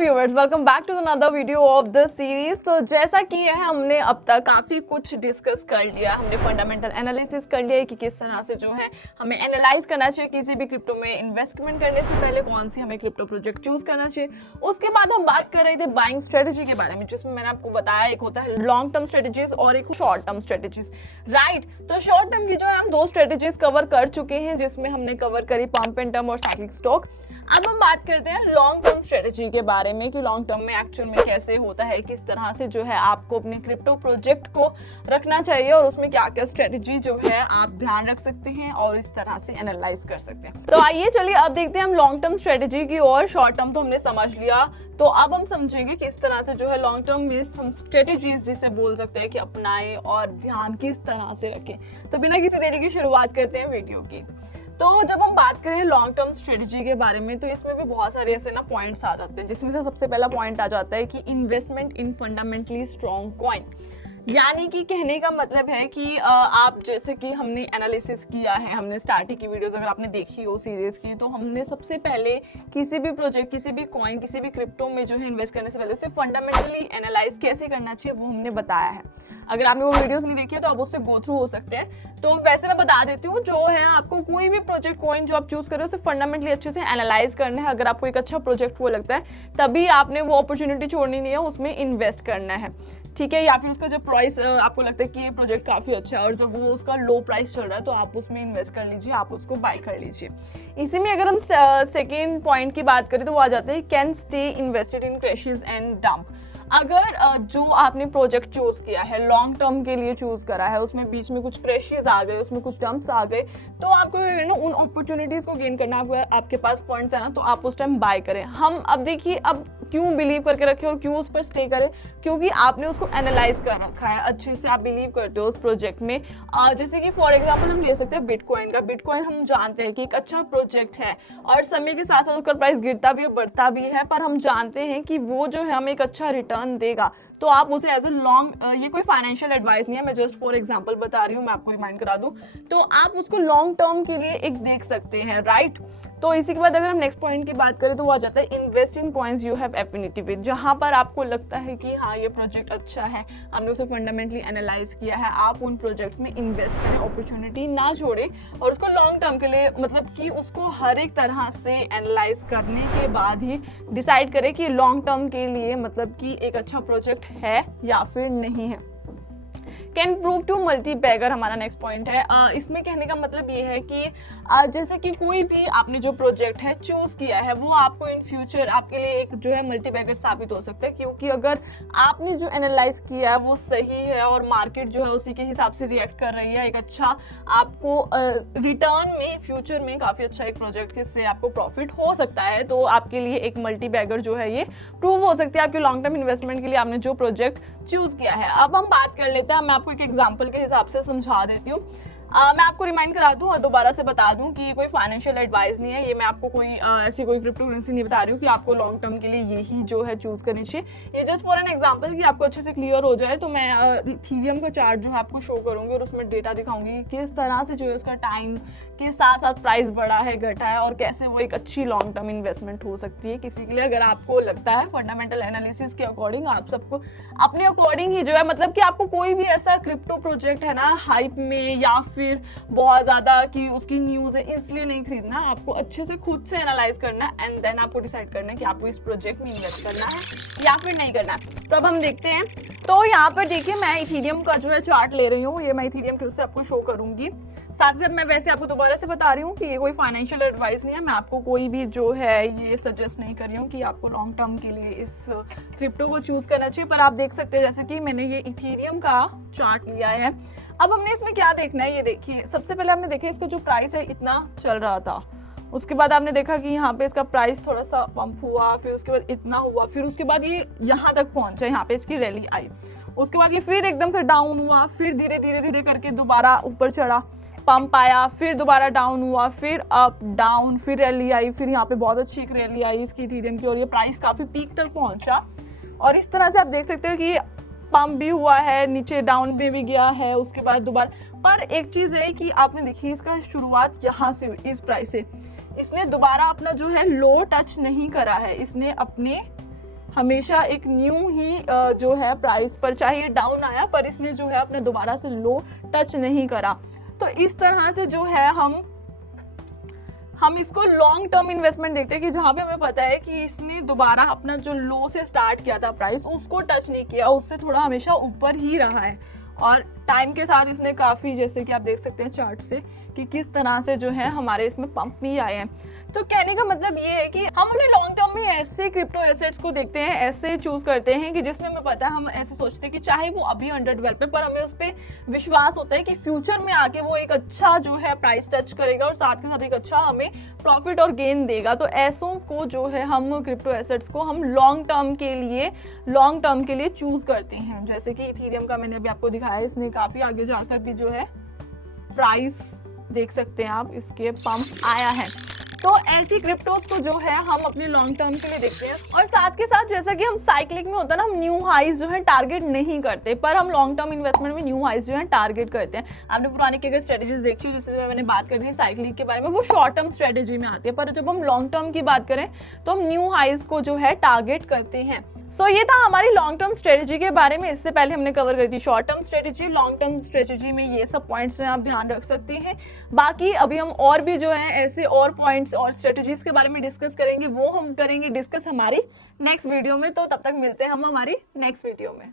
Viewers, welcome back to another video of the series. तो जैसा कि है हमने अब तक काफ़ी कुछ डिस्कस कर लिया। हमने फंडामेंटल एनालिसिस कर लिया कि किस तरह से जो है हमें एनालाइज करना चाहिए किसी भी क्रिप्टो में इन्वेस्टमेंट करने से पहले, कौन सी हमें क्रिप्टो प्रोजेक्ट चूज करना चाहिए। उसके बाद हम बात कर रहे थे बाइंग स्ट्रेटेजी के बारे में, जिसमें मैंने आपको बताया एक होता है लॉन्ग टर्म स्ट्रेटेजीज और एक शॉर्ट टर्म स्ट्रेटेजीज, राइट। तो शॉर्ट टर्म की जो है हम दो स्ट्रेटेजीज कवर कर चुके हैं, जिसमें हमने कवर करी पंप एंड टर्म और साइक्लिक स्टॉक। अब हम बात करते हैं लॉन्ग टर्म स्ट्रेटेजी के बारे में कि लॉन्ग टर्म में एक्चुअल में कैसे होता है, किस तरह से जो है आपको अपने क्रिप्टो प्रोजेक्ट को रखना चाहिए और उसमें क्या क्या स्ट्रेटेजी जो है आप ध्यान रख सकते हैं और इस तरह से एनालाइज कर सकते हैं। तो आइए चलिए अब देखते हैं हम लॉन्ग टर्म स्ट्रेटेजी की और शॉर्ट टर्म तो हमने समझ लिया। तो अब हम समझेंगे किस तरह से जो है लॉन्ग टर्म में हम स्ट्रेटेजीज जिसे बोल सकते हैं कि अपनाएं और ध्यान किस तरह से रखें। तो बिना किसी देरी की शुरुआत करते हैं वीडियो की। तो जब हम बात करें लॉन्ग टर्म स्ट्रेटजी के बारे में, तो इसमें भी बहुत सारे ऐसे ना पॉइंट्स आ जाते हैं, जिसमें से सबसे पहला पॉइंट आ जाता है कि इन्वेस्टमेंट इन फंडामेंटली स्ट्रॉन्ग कॉइन। यानी कि कहने का मतलब है कि आप जैसे कि हमने एनालिसिस किया है, हमने स्टार्टिंग की वीडियोस अगर आपने देखी हो सीरीज की, तो हमने सबसे पहले किसी भी प्रोजेक्ट, किसी भी कॉइन, किसी भी क्रिप्टो में जो है इन्वेस्ट करने से पहले उसे फंडामेंटली एनालाइज कैसे करना चाहिए वो हमने बताया है। अगर आपने वो वीडियोस नहीं देखी है तो आप उससे गो थ्रू हो सकते हैं। तो वैसे मैं बता देती हूँ, जो है आपको कोई भी प्रोजेक्ट कॉइन जो आप चूज कर रहे हो उसे फंडामेंटली अच्छे से एनालाइज करना है। अगर आपको एक अच्छा प्रोजेक्ट वो लगता है तभी आपने वो अपॉर्चुनिटी छोड़नी नहीं है, उसमें इन्वेस्ट करना है, ठीक है। या फिर उसका जब प्राइस आपको लगता है कि ये प्रोजेक्ट काफ़ी अच्छा है और जब वो उसका लो प्राइस चल रहा है तो आप उसमें इन्वेस्ट कर लीजिए, आप उसको बाय कर लीजिए। इसी में अगर हम सेकेंड पॉइंट की बात करें तो वो आ जाते हैं can stay invested in crashes and dump. अगर जो आपने प्रोजेक्ट चूज किया है, लॉन्ग टर्म के लिए चूज करा है, उसमें बीच में कुछ क्रैशेस आ गए, उसमें कुछ डंप्स आ गए, तो आपको उन अपॉर्चुनिटीज को गेन करना है। आपके पास फंड्स है ना, तो आप उस टाइम बाय करें। हम अब देखिए अब क्यों बिलीव करके रखे और क्यों उस पर स्टे करें, क्योंकि आपने उसको एनालाइज कर रखा है अच्छे से, आप बिलीव करते हो उस प्रोजेक्ट में। जैसे कि फॉर एग्जांपल हम ले सकते हैं बिटकॉइन का। बिटकॉइन हम जानते हैं कि एक अच्छा प्रोजेक्ट है और समय के साथ साथ उसका प्राइस गिरता भी है, बढ़ता भी है, पर हम जानते हैं कि वो जो है हमें एक अच्छा रिटर्न देगा। तो आप उसे एज ए लॉन्ग, ये कोई फाइनेंशियल एडवाइस नहीं है, मैं जस्ट फॉर एग्जांपल बता रही हूँ, मैं आपको रिमाइंड करा दूं। तो आप उसको लॉन्ग टर्म के लिए एक देख सकते हैं, राइट। तो इसी के बाद अगर हम नेक्स्ट पॉइंट की बात करें तो वो आ जाता है invest in coins you have affinity with. जहां पर आपको लगता है कि हाँ ये प्रोजेक्ट अच्छा है, हमने उसे फंडामेंटली एनालाइज किया है, आप उन प्रोजेक्ट्स में इन्वेस्ट करें, अपॉर्चुनिटी ना छोड़ें और उसको लॉन्ग टर्म के लिए, मतलब कि उसको हर एक तरह से एनालाइज करने के बाद ही डिसाइड करें कि लॉन्ग टर्म के लिए मतलब कि एक अच्छा प्रोजेक्ट है या फिर नहीं है। Can prove to multibagger हमारा नेक्स्ट पॉइंट है। इसमें कहने का मतलब ये है कि जैसे कि कोई भी आपने जो प्रोजेक्ट है चूज किया है वो आपको इन फ्यूचर आपके लिए एक जो है मल्टी बैगर साबित हो सकता है, क्योंकि अगर आपने जो एनालाइज किया है वो सही है और मार्केट जो है उसी के हिसाब से रिएक्ट कर रही है, एक अच्छा आपको रिटर्न में फ्यूचर में काफ़ी अच्छा एक प्रोजेक्ट से आपको प्रॉफिट हो सकता है, तो आपके लिए एक मल्टी बैगर जो है ये प्रूव हो सकती है आपके लॉन्ग टर्म इन्वेस्टमेंट के लिए आपने जो प्रोजेक्ट चूज किया है। अब हम बात कर लेते हैं, मैं आपको एक एग्जांपल के हिसाब से समझा देती हूँ। मैं आपको रिमाइंड करा दूं और दोबारा से बता दूं कि ये कोई फाइनेंशियल एडवाइस नहीं है, ये मैं आपको कोई ऐसी कोई क्रिप्टो करेंसी नहीं बता रही हूँ कि आपको लॉन्ग टर्म के लिए यही जो है चूज करनी चाहिए। ये जस्ट फॉर एन एग्जांपल कि आपको अच्छे से क्लियर हो जाए। तो मैं इथेरियम का चार्ट जो है आपको शो करूंगी और उसमें डेटा दिखाऊंगी कि किस तरह से जो है उसका टाइम के साथ साथ प्राइस बढ़ा है, घटा है और कैसे वो एक अच्छी लॉन्ग टर्म इन्वेस्टमेंट हो सकती है किसी के लिए। अगर आपको लगता है फंडामेंटल एनालिसिस के अकॉर्डिंग आप सबको अपने अकॉर्डिंग ही जो है, मतलब कि आपको कोई भी ऐसा क्रिप्टो प्रोजेक्ट है ना हाइप में या फिर बहुत ज्यादा कि उसकी न्यूज है इसलिए नहीं खरीदना, आपको अच्छे से खुद से एनालाइज करना है एंड देन आपको डिसाइड करना है कि आपको इस प्रोजेक्ट में इन्वेस्ट करना है या फिर नहीं करना है। तो अब हम देखते हैं। तो यहाँ पर देखिए मैं इथेरियम का जो है चार्ट ले रही हूँ, ये मैं इथेरियम के उससे आपको शो करूंगी। साथ ही साथ मैं वैसे आपको दोबारा से बता रही हूँ कि ये कोई फाइनेंशियल एडवाइस नहीं है, मैं आपको कोई भी जो है ये सजेस्ट नहीं कर रही हूँ कि आपको लॉन्ग टर्म के लिए इस क्रिप्टो को चूज करना चाहिए। पर आप देख सकते हैं जैसे कि मैंने ये इथेरियम का चार्ट लिया है। अब हमने इसमें क्या देखना है, ये देखिए सबसे पहले हमने देखा इसका जो प्राइस है इतना चल रहा था, उसके बाद आपने देखा कि यहाँ पे इसका प्राइस थोड़ा सा पंप हुआ, फिर उसके बाद इतना हुआ, फिर उसके बाद ये यहाँ तक पहुंचा, यहाँ पे इसकी रैली आई, उसके बाद ये फिर एकदम से डाउन हुआ, फिर धीरे धीरे धीरे करके दोबारा ऊपर चढ़ा, पंप आया, फिर दोबारा डाउन हुआ, फिर अप डाउन, फिर रैली आई, फिर यहाँ पे बहुत अच्छी एक रैली आई इसकी इथेरियम की और ये प्राइस काफी पीक तक पहुंचा। और इस तरह से आप देख सकते हो कि पंप भी हुआ है, नीचे डाउन में भी गया है, उसके बाद दोबारा। पर एक चीज है कि आपने देखी इसका शुरुआत यहाँ से हुई, इस प्राइस से, इसने दोबारा अपना जो है लो टच नहीं करा है, इसने अपने हमेशा एक न्यू ही जो है प्राइस पर, चाहे ये डाउन आया पर इसने जो है अपने दोबारा से लो टच नहीं करा। तो इस तरह से जो है हम इसको लॉन्ग टर्म इन्वेस्टमेंट देखते हैं कि जहाँ पे हमें पता है कि इसने दोबारा अपना जो लो से स्टार्ट किया था प्राइस उसको टच नहीं किया, उससे थोड़ा हमेशा ऊपर ही रहा है और टाइम के साथ इसने काफ़ी, जैसे कि आप देख सकते हैं चार्ट से कि किस तरह से जो है हमारे इसमें पंप भी आए हैं। तो कहने का मतलब ये है कि हम अपने लॉन्ग टर्म में ऐसे क्रिप्टो एसेट्स को देखते हैं, ऐसे चूज करते हैं कि जिसमें हमें पता है, हम ऐसे सोचते हैं कि चाहे वो अभी अंडर डेवलप है पर हमें उस पर विश्वास होता है कि फ्यूचर में आके वो एक अच्छा जो है प्राइस टच करेगा और साथ के साथ एक अच्छा हमें प्रॉफिट और गेन देगा। तो ऐसों को जो है हम क्रिप्टो एसेट्स को हम लॉन्ग टर्म के लिए चूज करते हैं। जैसे कि इथेरियम का मैंने अभी आपको दिखाया, इसने काफी आगे जाकर भी जो है प्राइस देख सकते हैं आप, इसके पंप आया है। तो ऐसी क्रिप्टोज को जो है हम अपने लॉन्ग टर्म के लिए देखते हैं और साथ के साथ जैसा कि हम साइक्लिक में होता है ना, हम न्यू हाइज जो है टारगेट नहीं करते, पर हम लॉन्ग टर्म इन्वेस्टमेंट में न्यू हाइज जो है टारगेट करते हैं। आपने पुराने की अगर स्ट्रेटेजीज देखी हो, जैसे मैंने बात कर दी साइक्लिक के बारे में, वो शॉर्ट टर्म स्ट्रेटेजी में आती है, पर जब हम लॉन्ग टर्म की बात करें तो हम न्यू हाइज को जो है टारगेट करते हैं। सो ये था हमारी लॉन्ग टर्म स्ट्रेटेजी के बारे में। इससे पहले हमने कवर करी थी short term strategy, long term strategy में ये सब पॉइंट्स आप ध्यान रख सकते हैं। बाकी अभी हम और भी जो है ऐसे और पॉइंट्स और स्ट्रेटेजीज के बारे में डिस्कस करेंगे, वो हम करेंगे डिस्कस हमारी नेक्स्ट वीडियो में। तो तब तक मिलते हैं हम हमारी नेक्स्ट वीडियो में।